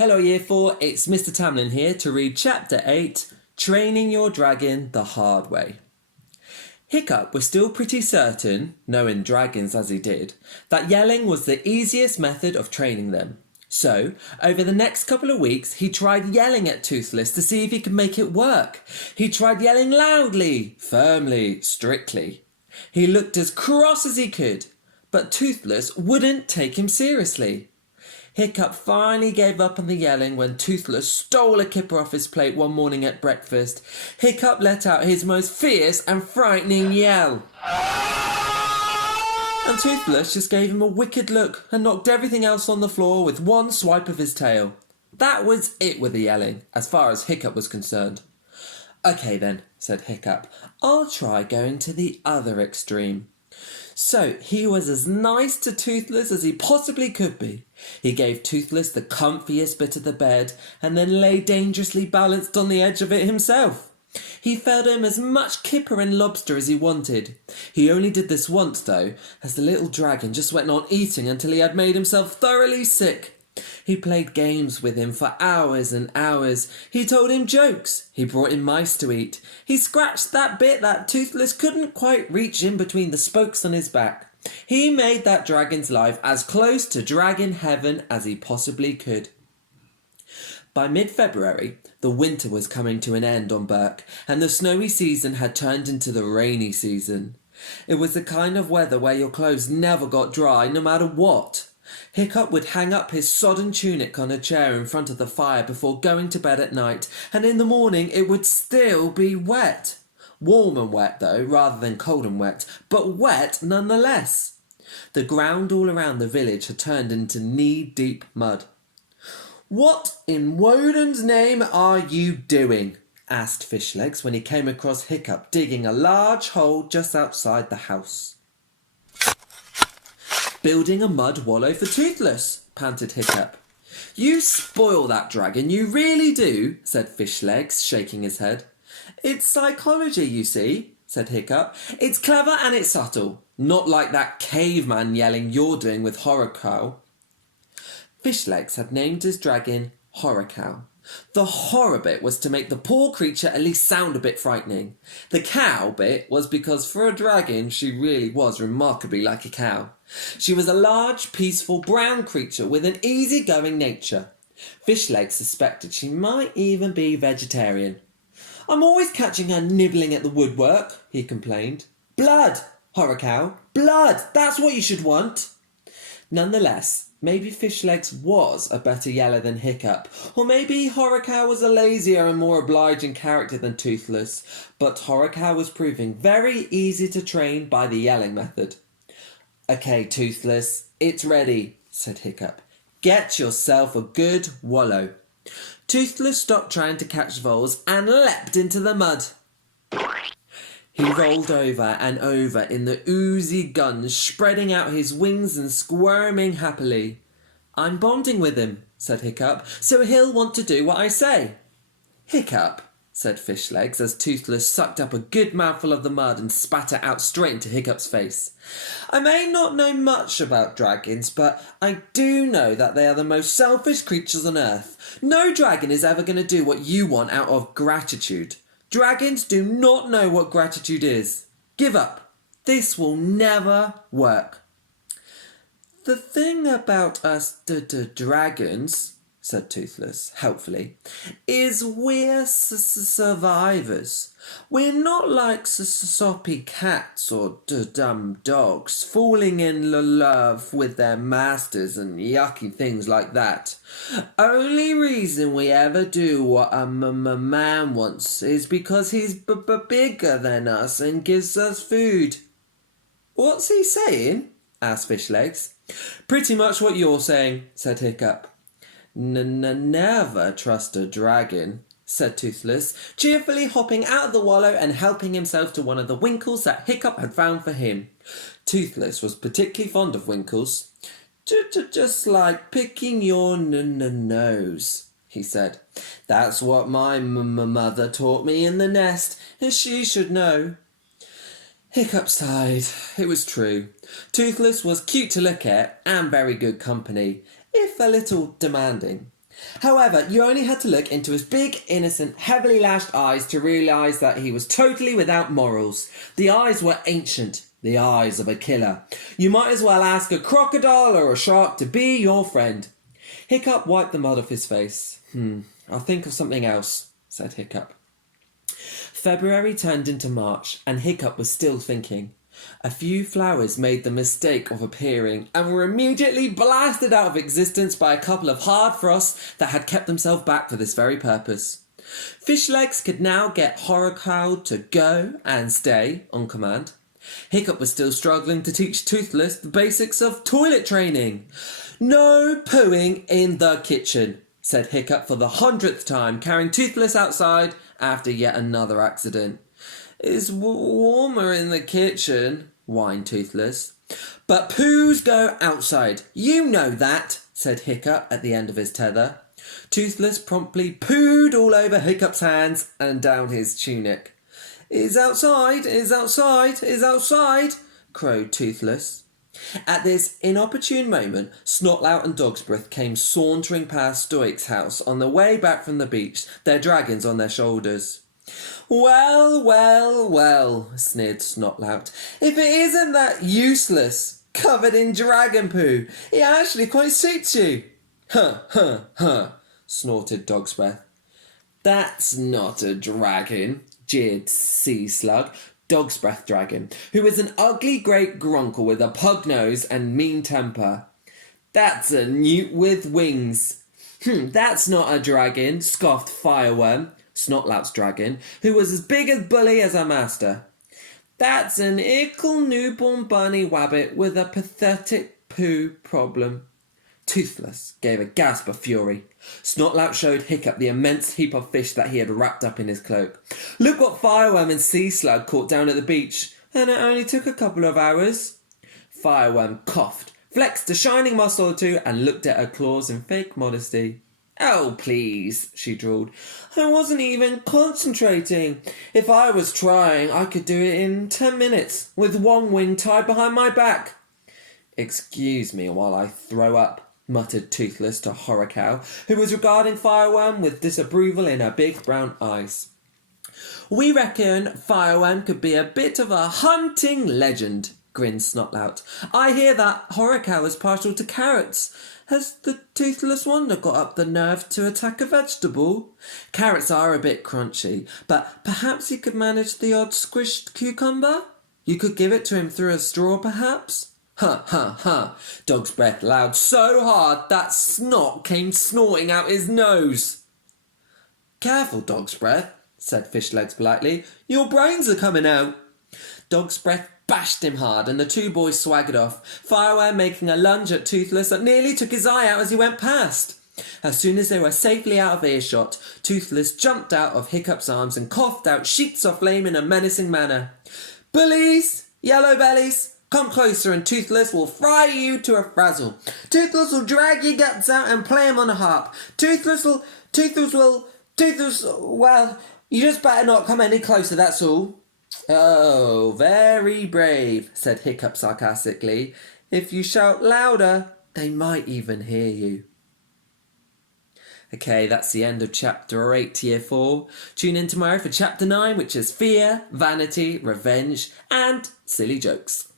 Hello Year 4, it's Mr Tamlin here to read Chapter 8, Training Your Dragon the Hard Way. Hiccup was still pretty certain, knowing dragons as he did, that yelling was the easiest method of training them. So, over the next couple of weeks, he tried yelling at Toothless to see if he could make it work. He tried yelling loudly, firmly, strictly. He looked as cross as he could, but Toothless wouldn't take him seriously. Hiccup finally gave up on the yelling when Toothless stole a kipper off his plate one morning at breakfast. Hiccup let out his most fierce and frightening yell. And Toothless just gave him a wicked look and knocked everything else on the floor with one swipe of his tail. That was it with the yelling, as far as Hiccup was concerned. "Okay then," said Hiccup, "I'll try going to the other extreme." So he was as nice to Toothless as he possibly could be. He gave Toothless the comfiest bit of the bed and then lay dangerously balanced on the edge of it himself. He fed him as much kipper and lobster as he wanted. He only did this once though, as the little dragon just went on eating until he had made himself thoroughly sick. He played games with him for hours and hours. He told him jokes. He brought him mice to eat. He scratched that bit that Toothless couldn't quite reach in between the spokes on his back. He made that dragon's life as close to dragon heaven as he possibly could. By mid-February, the winter was coming to an end on Berk, and the snowy season had turned into the rainy season. It was the kind of weather where your clothes never got dry, no matter what. Hiccup would hang up his sodden tunic on a chair in front of the fire before going to bed at night, and in the morning it would still be wet. Warm and wet, though, rather than cold and wet, but wet nonetheless. The ground all around the village had turned into knee-deep mud. "What in Woden's name are you doing?" asked Fishlegs when he came across Hiccup digging a large hole just outside the house. "Building a mud wallow for Toothless," panted Hiccup. "You spoil that dragon, you really do," said Fishlegs, shaking his head. "It's psychology, you see," said Hiccup. "It's clever and it's subtle. Not like that caveman yelling you're doing with Horrorcow." Fishlegs had named his dragon Horrorcow. The horror bit was to make the poor creature at least sound a bit frightening. The cow bit was because for a dragon she really was remarkably like a cow. She was a large, peaceful, brown creature with an easy-going nature. Fishlegs suspected she might even be vegetarian. "I'm always catching her nibbling at the woodwork," he complained. "Blood, Horrorcow, blood, that's what you should want." Nonetheless, maybe Fishlegs was a better yeller than Hiccup, or maybe Horrorcow was a lazier and more obliging character than Toothless, but Horrorcow was proving very easy to train by the yelling method. "Okay, Toothless, it's ready," said Hiccup. "Get yourself a good wallow." Toothless stopped trying to catch voles and leapt into the mud. He rolled over and over in the oozy guns, spreading out his wings and squirming happily. "I'm bonding with him," said Hiccup, "so he'll want to do what I say." "Hiccup," said Fishlegs, as Toothless sucked up a good mouthful of the mud and spat it out straight into Hiccup's face. "I may not know much about dragons, but I do know that they are the most selfish creatures on earth. No dragon is ever going to do what you want out of gratitude. Dragons do not know what gratitude is. Give up. This will never work." "The thing about us dragons," said Toothless, helpfully, "is we're survivors. We're not like soppy cats or dumb dogs, falling in love with their masters and yucky things like that. Only reason we ever do what a man wants is because he's bigger than us and gives us food." "What's he saying?" asked Fishlegs. "Pretty much what you're saying," said Hiccup. Never trust a dragon," said Toothless, cheerfully hopping out of the wallow and helping himself to one of the winkles that Hiccup had found for him. Toothless was particularly fond of winkles. Just like picking your nose," he said. "That's what my mother taught me in the nest, and she should know." Hiccup sighed. It was true. Toothless was cute to look at and very good company, if a little demanding. However, you only had to look into his big, innocent, heavily lashed eyes to realise that he was totally without morals. The eyes were ancient, the eyes of a killer. You might as well ask a crocodile or a shark to be your friend. Hiccup wiped the mud off his face. I'll think of something else, said Hiccup. February turned into March, and Hiccup was still thinking. A few flowers made the mistake of appearing and were immediately blasted out of existence by a couple of hard frosts that had kept themselves back for this very purpose. Fishlegs could now get Horacow to go and stay on command. Hiccup was still struggling to teach Toothless the basics of toilet training. No pooing in the kitchen, said Hiccup for the 100th time, carrying Toothless outside after yet another accident. It's warmer in the kitchen, whined Toothless. But poos go outside. You know that, said Hiccup at the end of his tether. Toothless promptly pooed all over Hiccup's hands and down his tunic. Is outside, is outside, is outside, crowed Toothless. At this inopportune moment, Snotlout and Dogsbreath came sauntering past Stoic's house on the way back from the beach, their dragons on their shoulders. Well, well, well, sneered Snotlout. If it isn't that useless, covered in dragon poo, it actually quite suits you. Huh, snorted Dogsbreath. That's not a dragon, jeered Sea Slug, Dogsbreath Dragon, who was an ugly great grunkle with a pug nose and mean temper. That's a newt with wings. That's not a dragon, scoffed Fireworm, Snotlout's dragon, who was as big as bully as her master. That's an ickle newborn bunny wabbit with a pathetic poo problem. Toothless gave a gasp of fury. Snotlout showed Hiccup the immense heap of fish that he had wrapped up in his cloak. Look what Fireworm and Sea Slug caught down at the beach, and it only took a couple of hours. Fireworm coughed, flexed a shining muscle or two, and looked at her claws in fake modesty. Oh, please, she drawled. I wasn't even concentrating. If I was trying, I could do it in 10 minutes, with one wing tied behind my back. Excuse me while I throw up, muttered Toothless to Horacow, who was regarding Fireworm with disapproval in her big brown eyes. We reckon Fireworm could be a bit of a hunting legend, grinned Snotlout. I hear that Horacow is partial to carrots. Has the Toothless Wonder got up the nerve to attack a vegetable? Carrots are a bit crunchy, but perhaps he could manage the odd squished cucumber? You could give it to him through a straw, perhaps? Ha. Dogsbreath laughed so hard that snot came snorting out his nose. Careful, Dogsbreath, said Fishlegs politely. Your brains are coming out. Dogsbreath bashed him hard, and the two boys swaggered off, Fireworm making a lunge at Toothless that nearly took his eye out as he went past. As soon as they were safely out of earshot, Toothless jumped out of Hiccup's arms and coughed out sheets of flame in a menacing manner. Bullies! Yellow bellies! Come closer and Toothless will fry you to a frazzle. Toothless will drag your guts out and play 'em on a harp. Toothless, well, you just better not come any closer, that's all. Oh, very brave, said Hiccup sarcastically. If you shout louder, they might even hear you. Okay, that's the end of Chapter 8, Year 4. Tune in tomorrow for Chapter 9, which is Fear, Vanity, Revenge, and Silly Jokes.